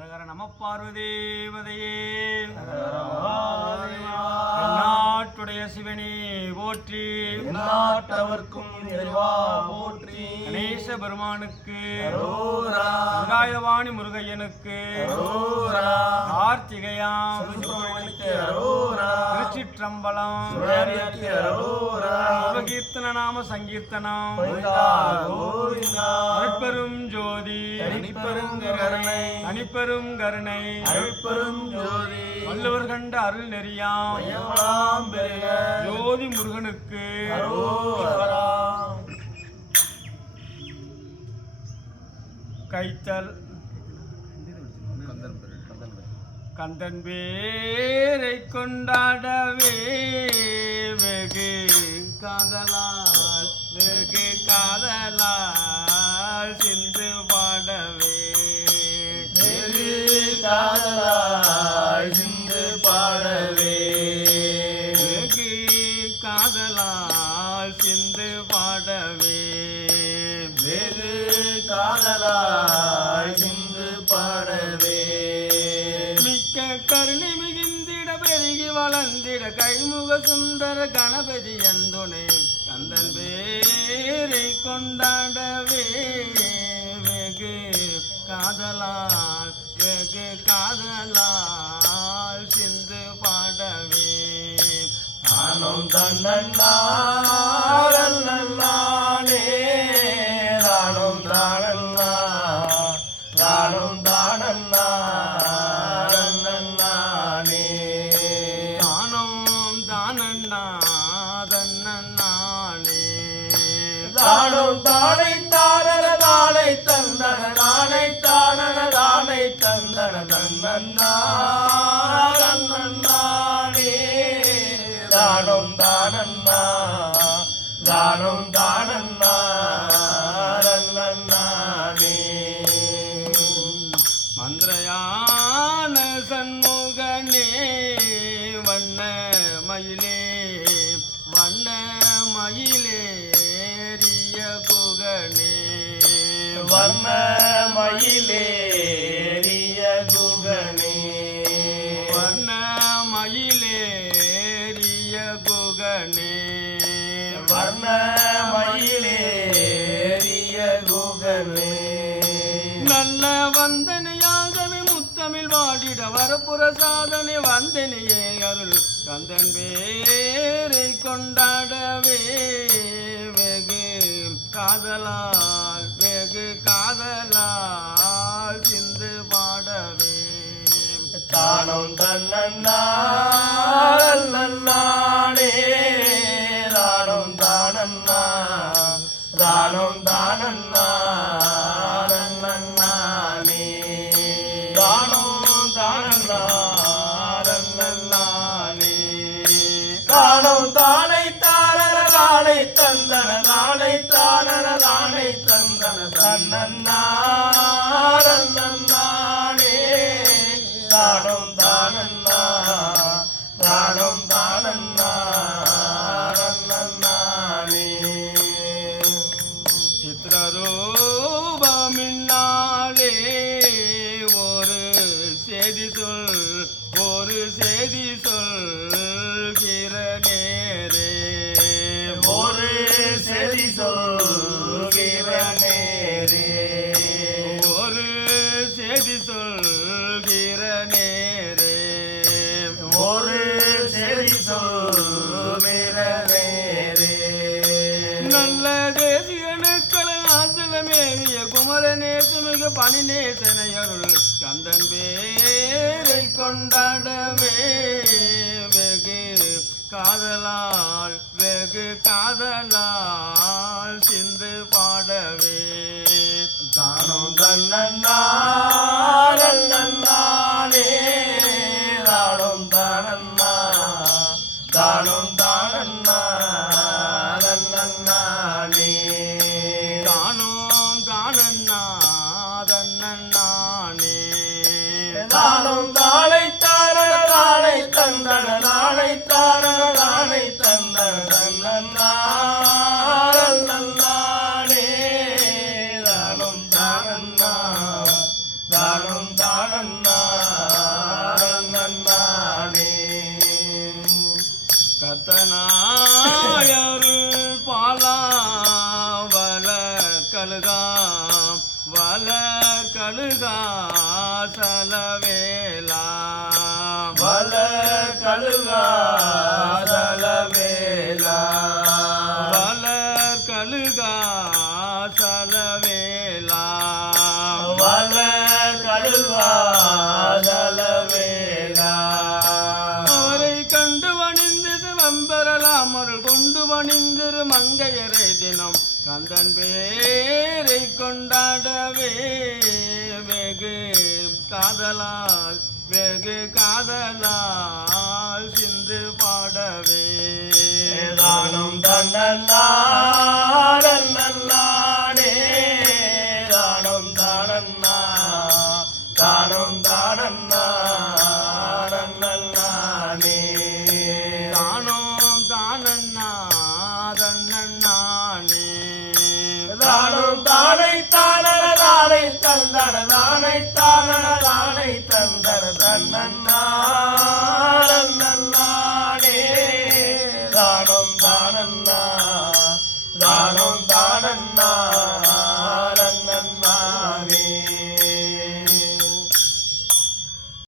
ஹரஹர நம பார்வதேவதையே நாட்டுடைய சிவனே போற்றி, நாட்டவர்க்கும் இறைவா போற்றி, கணேச பெருமானுக்கு, அரோரா முருகையனுக்கு, அரோரா கார்த்திகையாம் சுப்பிரமணியனுக்கு அரோரா, திருச்சிற்றம்பலம் சுடரிக்கு அரோரா, கீர்த்தன நாம சங்கீர்த்தனம், கோவிந்தா கோவிந்தா, அருட்பெரும் ஜோதி தனிப்பெரும் கருணை, தனிப்பெரும் கருணை, அருட்பெரும் ஜோதி, வள்ளுவர் கண்ட அருள் நெறியாம் மையவளாம் பெருக, ஜோதி முருகனுக்கு அரோரா. கைத்தல் கந்தன் பேரை கொண்டாடவே வெகு காதலால் சிந்து பாடவே வெகு காதலாய் சிந்து பாடவே, வெகு காதலால் சிந்து பாடவே, வெகு காதலாய் சிந்து பாடவே, மிக்க கருணை மிகுந்திட பெருகி வளர்ந்திட கைமுக சுந்தர கணபதி எந்துணை கந்தன் பேரை கொண்டாடவே வெகு காதலால் சிந்து பாடவே, தானும் தன்னே, தானும் தானே, தானும் தானே, தானும் தானண்ணா தன்னானே, தானும் தானை தானன தானை தந்தன தானை தானன தானை தந்தன தன்னே, தானும் தானண்ணா, தானும் தானண்ணா, மந்திரயான சண்முகனே வண்ண மயிலேறிய குகனே, வர்ண மயிலேறிய குகனே, வண்ண மயிலேறிய குகனே, வர்ண மயிலேறிய குகனே, நல்ல வந்தனையாகவே முத்தமிழ் வாடிட வரப்புற சாதனை வந்தனையே அருள் கந்தன் பேரை கொண்டாடவே வெகு காதலால் சிந்து பாடவே, தானும் தன்னே, தானும் தானண்ணா, தானும் தானண்ணா, தானும் தானண்ணா, தானும் தானை தானன தானை தந்தன தானை தானன தானை தந்தன தன்னே, தானும் தானண்ணா, தானும் தானண்ணா, சித்திரரூபமின்னாலே ஒரு செய்தி சொல்கிற நேரே, ஒரு செதி சொல்கிற நேரே, ஒரு செய்தி சொல்கிற நேரே, ஒரு செதி சொல்கிற நேரே, நல்ல தேசிகனுக்களை ஆசலமேவிய குமரநேசமிக பணிநேசனை அருள் கந்தன் பேரை கொண்டாடவே வெகு காதலால் சிந்து பாடவே, தானும் தன்னே, தானும் தானண்ணா, தானும் தானண்ணா, தானும் தானண்ணா தன்னானே, தானும் தானை தானன தானை தந்தன தானை தானன தானை தந்தன தன்னே, தானும் தானண்ணா, தானும் தானண்ணா நன்னானே கத்தனாயருள் பாலாவல கழுகா வல கழுகா சலவேலா வல கழுகா சலவேலா வல கழுகா சலவேலா வல கழுகா சலவேலா அவரை கண்டு வணிந்து சிவம்பெறலாம் அருள் கொண்டு வணிந்திரு மங்கையரை தினம் கந்தன் பேரை கொண்டாடவே வெகு காதலால் சிந்து பாடவே தானும் தன்னன்னானே தானும் தானண்ணா தானும் தானண்ணா நன்னானே தானும் தானண்ணா தன்னண்ணானே தானும் தானை தானன தானை தந்தன தானை தானன தானை தந்தன தன்னண்ணா நன்னானே தானும் தானண்ணா தானும் தானண்ணா